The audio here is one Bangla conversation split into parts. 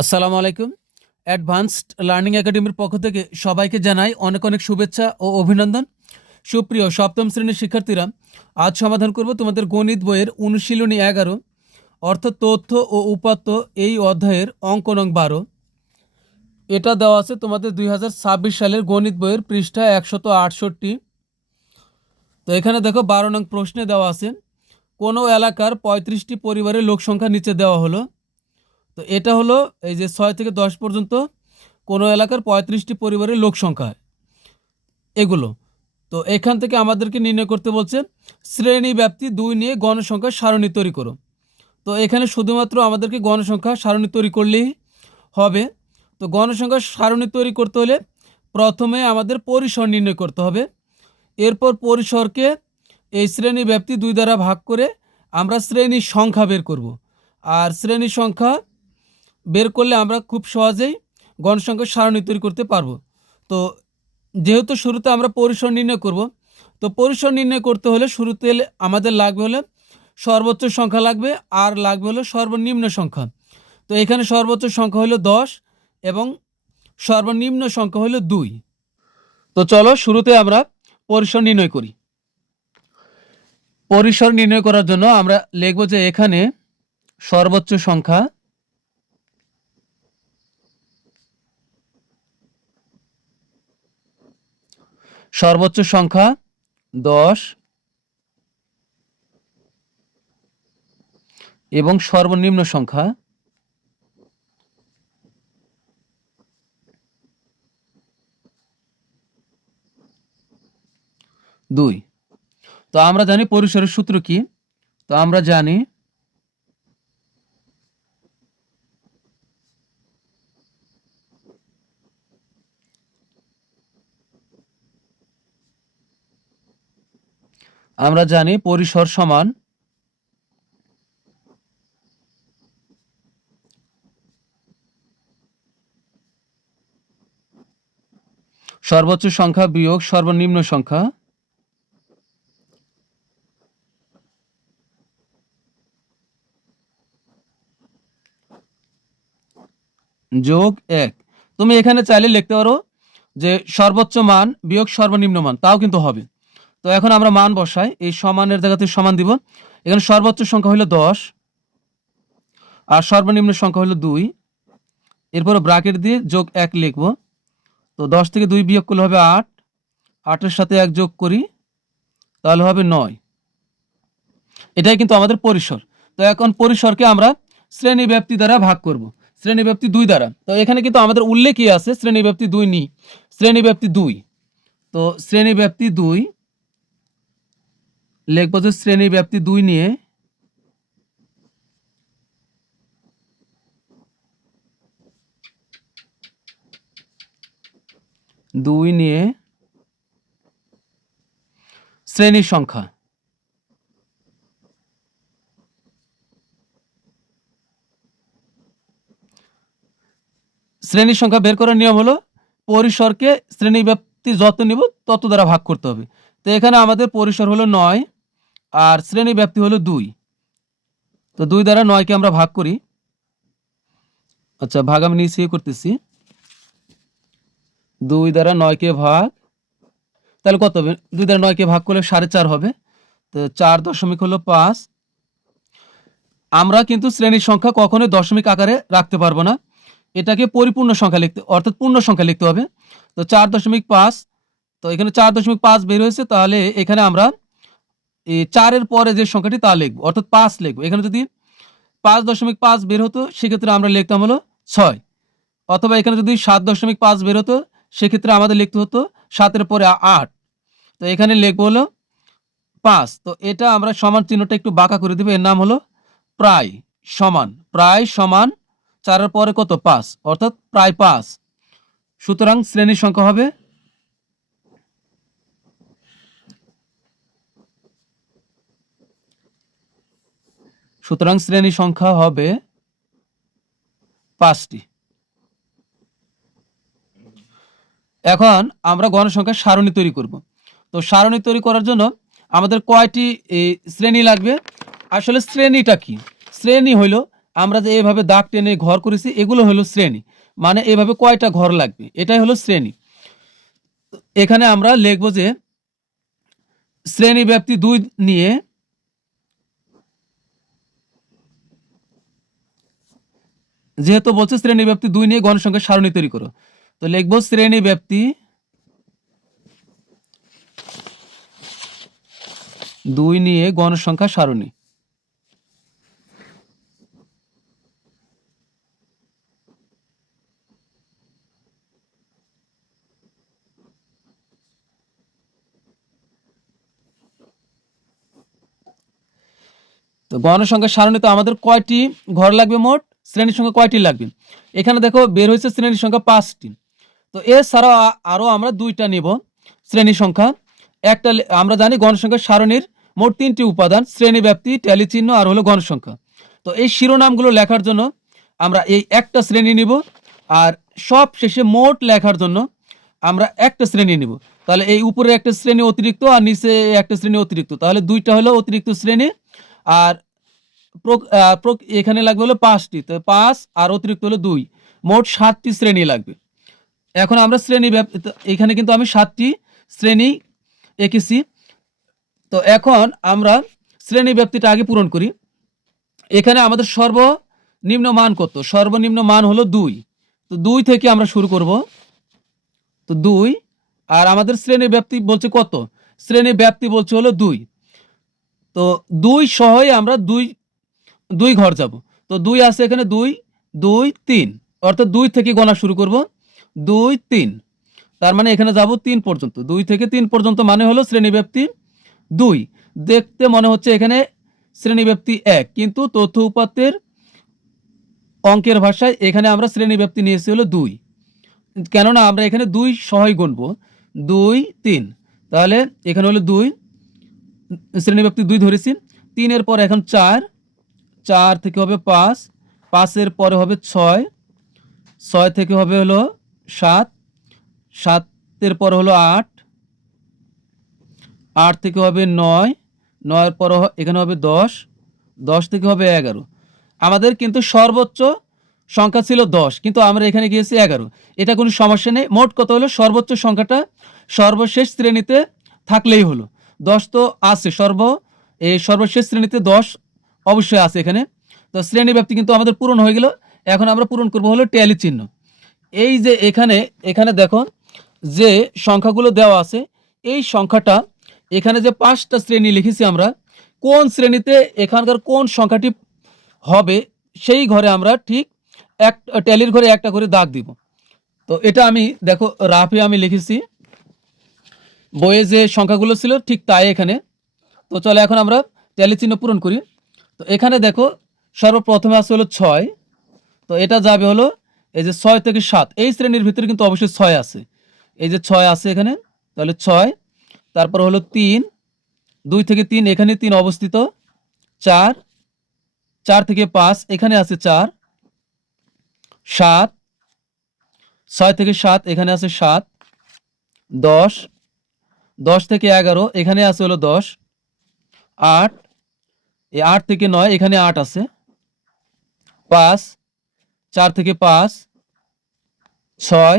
আসসালামু আলাইকুম। অ্যাডভান্সড লার্নিং একাডেমির পক্ষ থেকে সবাইকে জানাই অনেক অনেক শুভেচ্ছা ও অভিনন্দন। সুপ্রিয় সপ্তম শ্রেণীর শিক্ষার্থীরা, আজ সমাধান করব তোমাদের গণিত বইয়ের অনুশীলনী 11 অর্থাৎ তথ্য ও উপাত্ত এই অধ্যায়ের অঙ্ক নং 12। এটা দেওয়া আছে তোমাদের 2026 সালের গণিত বইয়ের পৃষ্ঠা 168। তো এখানে দেখো 12 নং প্রশ্নে দেওয়া আছে কোনো এলাকার 35টি পরিবারের লোক সংখ্যা নিচে দেওয়া হলো। তো এটা হলো এই যে 6 থেকে 10 পর্যন্ত কোনো এলাকার 35টি পরিবারের লোক সংখ্যা এগুলো। তো এখান থেকে আমাদেরকে নির্ণয় করতে বলছে শ্রেণী ব্যাপ্তি 2 নিয়ে গণসংখ্যার সারণী তৈরি করো। তো এখানে শুধুমাত্র আমাদেরকে গণসংখ্যা সারণী তৈরি করলেই হবে। তো গণসংখ্যার সারণী তৈরি করতে হলে প্রথমে আমাদের পরিসর নির্ণয় করতে হবে। এরপর পরিসরকে এই শ্রেণী ব্যাপ্তি 2 দ্বারা ভাগ করে আমরা শ্রেণীর সংখ্যা বের করব। আর শ্রেণীর সংখ্যা বের করলে আমরা খুব সহজেই গণসংখ্যার সারণী তৈরি করতে পারবো। তো যেহেতু শুরুতে আমরা পরিসর নির্ণয় করব, তো পরিসর নির্ণয় করতে হলে শুরুতে আমাদের লাগবে হলে সর্বোচ্চ সংখ্যা লাগবে আর লাগবে হলো সর্বনিম্ন সংখ্যা। তো এখানে সর্বোচ্চ সংখ্যা হলো 10 এবং সর্বনিম্ন সংখ্যা হলো 2। তো চলো শুরুতে আমরা পরিসর নির্ণয় করি। পরিসর নির্ণয় করার জন্য আমরা লিখব যে এখানে সর্বোচ্চ সংখ্যা সর্বোচ্চ সংখ্যা 10 এবং সর্বনিম্ন সংখ্যা 2। তো আমরা জানি পরিসরের সূত্র কি। তো আমরা জানি পরিসর সমান সর্বোচ্চ সংখ্যা বিয়োগ সর্বনিম্ন সংখ্যা যোগ 1। তুমি এখানে চাইলে লিখতে পারো যে সর্বোচ্চ মান বিয়োগ সর্বনিম্ন মান, তাও কিন্তু হবে। তো এখন আমরা মান বসাই, এই সমানের জায়গাতে সমান দিব। এখানে সর্বোচ্চ সংখ্যা হলো 10 আর সর্বনিম্ন সংখ্যা হলো 2। এরপর ব্র্যাকেট দিয়ে যোগ 1 লিখব। তো 10 থেকে 2 বিয়োগ করলে হবে 8, 8-এর সাথে 1 যোগ করি তাহলে হবে 9। এটাই কিন্তু আমাদের পরিসর। তো এখন পরিসরকে আমরা শ্রেণীব্যাপ্তি দ্বারা ভাগ করব, শ্রেণীব্যাপ্তি 2 দ্বারা। তো এখানে কিন্তু আমাদের উল্লেখই আছে শ্রেণীব্যাপ্তি 2 নি, শ্রেণীব্যাপ্তি 2। তো শ্রেণীব্যাপ্তি 2 লিখব যে শ্রেণীব্যাপ্তি 2 নিয়ে শ্রেণীর সংখ্যা। শ্রেণীর সংখ্যা বের করার নিয়ম হলো পরিসরকে শ্রেণীব্যাপ্তি যত নিব তত দ্বারা ভাগ করতে হবে। তো এখানে আমাদের পরিসর হলো 9 আর শ্রেণীব্যাপ্তি হলো 2। তো 2 দ্বারা 9কে আমরা ভাগ করি। আচ্ছা, ভাগ আমি নিচে করতেছি। 2 দ্বারা 9কে ভাগ, তাহলে কত হবে? 2 দ্বারা 9কে ভাগ করলে 4.5 হবে। তো 4.5। আমরা কিন্তু শ্রেণীর সংখ্যা কখনোই দশমিক আকারে রাখতে পারবো না, এটাকে পরিপূর্ণ সংখ্যা লিখতে অর্থাৎ পূর্ণ সংখ্যা লিখতে হবে। তো 4.5, তো এখানে 4.5 বের হয়েছে, তাহলে এখানে আমরা এই 4-এর পরে যে সংখ্যাটি তা লিখব, অর্থাৎ 5 লিখব। এখানে যদি 5.5 বের হতো সেক্ষেত্রে আমরা লিখতাম হলো 6, অথবা এখানে যদি 7.5 বের হতো সেক্ষেত্রে আমাদের লিখতে হতো 7-এর পরে 8। তো এখানে লিখবো হলো 5। তো এটা আমরা সমান চিহ্নটা একটু বাঁকা করে দেব, এর নাম হলো প্রায় সমান। প্রায় সমান 4-এর পরে কত? 5, অর্থাৎ প্রায় 5। সুতরাং শ্রেণীর সংখ্যা হবে শ্রেণী সংখ্যা হবে 5টি। এখন আমরা গণসংখ্যার সারণী তৈরি করব। তো সারণী তৈরি করার জন্য আমাদের কয়টি শ্রেণী লাগবে? আসলে শ্রেণীটা কি? শ্রেণী হইল আমরা যে এইভাবে দাগ টেনে ঘর করেছি এগুলো হলো শ্রেণী, মানে এইভাবে কয়টা ঘর লাগবে এটাই হলো শ্রেণী। এখানে আমরা লিখব যে শ্রেণী ব্যাপ্তি 2 নিয়ে, যেহেতু বলছে শ্রেণী ব্যাপ্তি 2 নিয়ে গণসংখ্যার সারণী তৈরি করো, তো লিখব শ্রেণী ব্যাপ্তি 2 নিয়ে গণসংখ্যা সারণী। তো গণসংখ্যার সারণীতে আমাদের কয়টি ঘর লাগবে, মোট শ্রেণীর সংখ্যা কয়টি লাগবে? এখানে দেখো বের হয়েছে শ্রেণীর সংখ্যা 5টি। তো এছাড়াও আরও আমরা 2টা নিব শ্রেণী সংখ্যা। একটা আমরা জানি গণসংখ্যার সারণীর মোট 3টি উপাদান, শ্রেণী ব্যাপ্তি, ট্যালি চিহ্ন আর হলো গণসংখ্যা। তো এই শিরোনামগুলো লেখার জন্য আমরা এই একটা শ্রেণী নিব, আর সব শেষে মোট লেখার জন্য আমরা একটা শ্রেণী নিব। তাহলে এই উপরে একটা শ্রেণী অতিরিক্ত আর নিচে একটা শ্রেণী অতিরিক্ত, তাহলে 2টা হলো অতিরিক্ত শ্রেণী। আর এখানে লাগবে হলো 5টি, তো 5 আর অতিরিক্ত হলো 2, মোট 7টি শ্রেণী লাগবে। এখন আমরা শ্রেণী এখানে কিন্তু আমি 7টি শ্রেণী এঁকেছি। তো এখন আমরা শ্রেণী ব্যাপ্তিটা আগে পূরণ করি। এখানে আমাদের সর্বনিম্ন মান কত? সর্বনিম্ন মান হলো 2। তো 2 থেকে আমরা শুরু করব। তো 2, আর আমাদের শ্রেণী ব্যাপ্তি বলছে কত? শ্রেণী ব্যাপ্তি বলছে হলো 2। তো 2 সহই আমরা 2 ঘর যাব। তো 2 আছে এখানে, 2 2 3, অর্থাৎ 2 থেকে গণা শুরু করব। 2 3, তার মানে এখানে যাব 3 পর্যন্ত। 2 থেকে 3 পর্যন্ত মানে হলো শ্রেণীব্যাপ্তি 2। দেখতে মনে হচ্ছে এখানে শ্রেণীব্যাপ্তি 1, কিন্তু তথ্য উপাত্তের অঙ্কের ভাষায় এখানে আমরা শ্রেণীব্যাপ্তি নিয়েছি হলো 2, কেননা আমরা এখানে 2 সহই গুনব। 2 3, তাহলে এখানে হলো 2, শ্রেণীব্যাপ্তি 2 ধরেছি। 3 এর পর এখন 4, 4 থেকে হবে 5, 5 এর পরে হবে 6, 6 থেকে হবে হলো 7, 7 এর পর হলো 8, 8 থেকে হবে 9, 9 এর পর এখানে হবে 10, 10 থেকে হবে 11। আমাদের কিন্তু সর্বোচ্চ সংখ্যা ছিল 10, কিন্তু আমরা এখানে গিয়েছি 11। এটা কোনো সমস্যা নেই। মোট কত হলো? সর্বোচ্চ সংখ্যাটা সর্বশেষ শ্রেণীতে থাকলেই হলো। 10 তো আছে, সর্বশেষ শ্রেণীতে 10 অবশ্যই আছে এখানে। তো শ্রেণী ব্যাপ্তি কিন্তু আমাদের পূরণ হয়ে গেল। এখন আমরা পূরণ করব হলো ট্যালি চিহ্ন। এই যে এখানে দেখো যে সংখ্যাগুলো দেওয়া আছে, এই সংখ্যাটা এখানে যে 5টা শ্রেণী লিখেছি আমরা, কোন শ্রেণীতে এখানকার কোন সংখ্যাটি হবে সেই ঘরে আমরা ঠিক এক ট্যালির ঘরে একটা করে দাগ দিব। তো এটা আমি দেখো রাফে আমি লিখেছি, বইয়ে যে সংখ্যাগুলো ছিল ঠিক তাই এখানে। তো চলো এখন আমরা ট্যালি চিহ্ন পূরণ করি। তো এখানে দেখো সর্বপ্রথমে আছে হলো 6, তো এটা যাবে হলো এই যে 6 থেকে 7, এই শ্রেণীর ভিতরে কিন্তু অবশ্যই 6 আছে, এই যে 6 আছে এখানে, তাহলে 6। তারপর হলো 3, 2 থেকে 3, এখানে 3 অবস্থিত। 4, 4 থেকে 5, এখানে আছে 4। 7, 6 থেকে 7, এখানে আছে 7। 10, 10 থেকে 11, এখানে আছে হলো 10। 8, এই 8 থেকে 9, এখানে 8 আছে। 5, 4 থেকে 5, 6,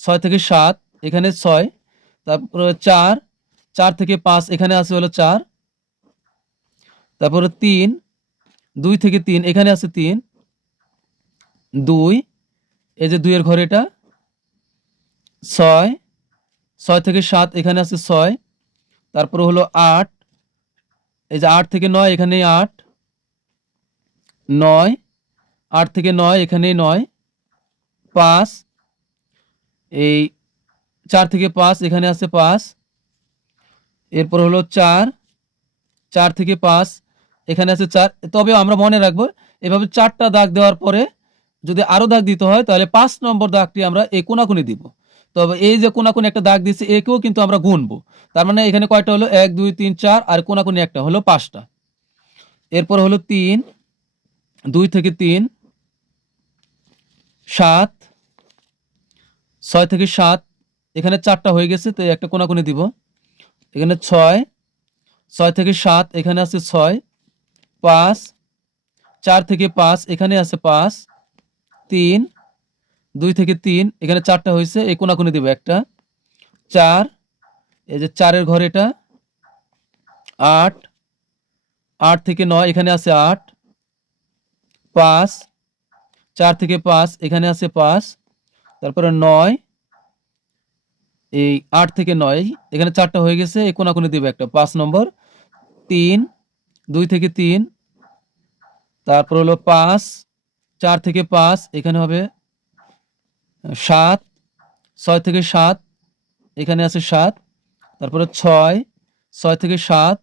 6 থেকে 7, এখানে 6। তারপরে 4, 4 থেকে 5, এখানে আছে হলো 4। তারপরে 3, 2 থেকে 3, এখানে আছে 3। 2, এই যে 2 এর ঘরে এটা। 6, 6 থেকে 7, এখানে আছে 6। তারপরে হলো 8, এই যে 8 থেকে 9, এখানে 8। 9, 8 থেকে 9, এখানে 9। 5, এই 4 থেকে 5, এখানে আছে 5। এরপর হলো 4, 4 থেকে 5, এখানে আছে 4। তবে আমরা মনে রাখবো এভাবে 4টা দাগ দেওয়ার পরে যদি আরো দাগ দিতে হয় তাহলে 5 নম্বর দাগটি আমরা এই কোনাকুনি দিব। তবে এই যে কোনাকুনি একটা দাগ দিয়েছি, একেও কিন্তু আমরা গুনবো। তার মানে এখানে কয়টা হলো? 1 2 3 4, আর কোনাকুনি একটা হলো 5টা। এরপর হলো 3, 2 থেকে 3, 7, 6 থেকে 7, এখানে 4টা হয়ে গেছে, তো একটা কোনাকুনি দিব। এখানে 6, 6 থেকে 7, এখানে আছে 6। 5, 4 থেকে 5 এখানে আছে 5, 3, 2 থেকে 3 এখানে 4টা হয়েছে, এই কোনাকুনি দিব একটা, 4, এই যে 4 ঘর এটা, 8, 8 থেকে 9 এখানে আছে 8, 5, 4 থেকে 5 এখানে আছে 5, তারপরে 9, এই 8 থেকে 9 এখানে 4টা হয়ে গেছে, এই কোনাকুনি দিব একটা, 5 নম্বর, 3, 2 থেকে 3, তারপর হলো 5, 4 থেকে 5 এখানে হবে 7, 6 থেকে 7 এখানে আছে 7, তারপরে 6, 6 থেকে 7,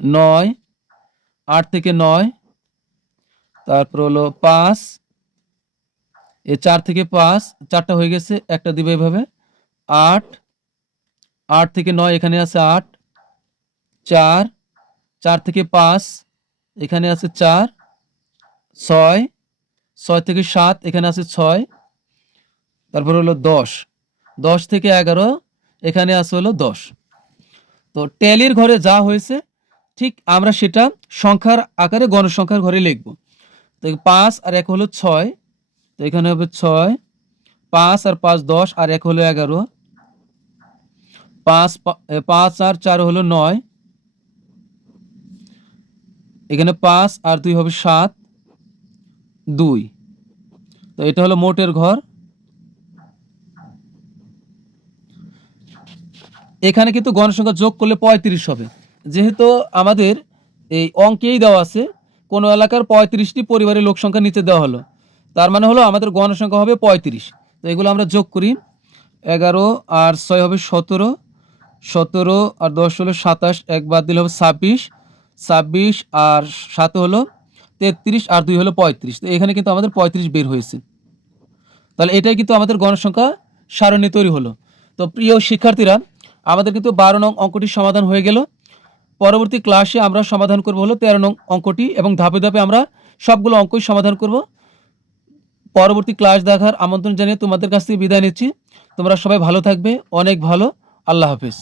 9, 8 থেকে 9, তারপর হলো 5, এই 4 থেকে 5 4টা হয়ে গেছে, একটা দিবে এভাবে, 8, 8 থেকে 9 এখানে আছে 8, 4, 4 থেকে 5 এখানে আছে 4, 6, 6 থেকে 7 এখানে আছে 6, তারপর হলো 10, 10 থেকে 11 এখানে আছে হলো 10। তো ট্যালির ঘরে যা হয়েছে ঠিক আমরা সেটা সংখ্যার আকারে গণসংখ্যার ঘরে লিখব। তো 5 আর 1 হলো 6, তো এখানে হবে 6, 5 আর 5 10 আর 1 হলো 11, 5 আর 4 হলো 9, এখানে 5 আর 2 হবে 7, 2। তো এটা হলো মোটের ঘর। এখানে কিন্তু গণসংখ্যা যোগ করলে 35 হবে, যেহেতু আমাদের এই অঙ্কেই দেওয়া আছে কোন এলাকার 35টি পরিবারের লোক সংখ্যা নিচে দেওয়া হলো, তার মানে হলো আমাদের গণসংখ্যা হবে 35। তো এগুলো আমরা যোগ করি, 11 আর 6 হবে 17, 17 আর 10 হলো 27, এক বাদ দিলে হবে 26, 26 আর 7 হলো 33 আর 2 হলো 35। তো এখানে কিন্তু আমাদের 35 বের হয়েছে। তাহলে এটাই কিন্তু আমাদের গণসংখ্যা সারণী তৈরি হলো। তো প্রিয় শিক্ষার্থীরা, আমাদের কিন্তু 12 নং অঙ্কটি সমাধান হয়ে গেল। পরবর্তী ক্লাসে আমরা সমাধান করব হলো 13 নং অঙ্কটি, এবং ধাপে ধাপে আমরা সবগুলো অঙ্কই সমাধান করব। পরবর্তী ক্লাস দেখার আমন্ত্রণ জানিয়ে তোমাদের কাছ থেকে বিদায় নিচ্ছি। তোমরা সবাই ভালো থাকবে, অনেক ভালো। আল্লাহ হাফেজ।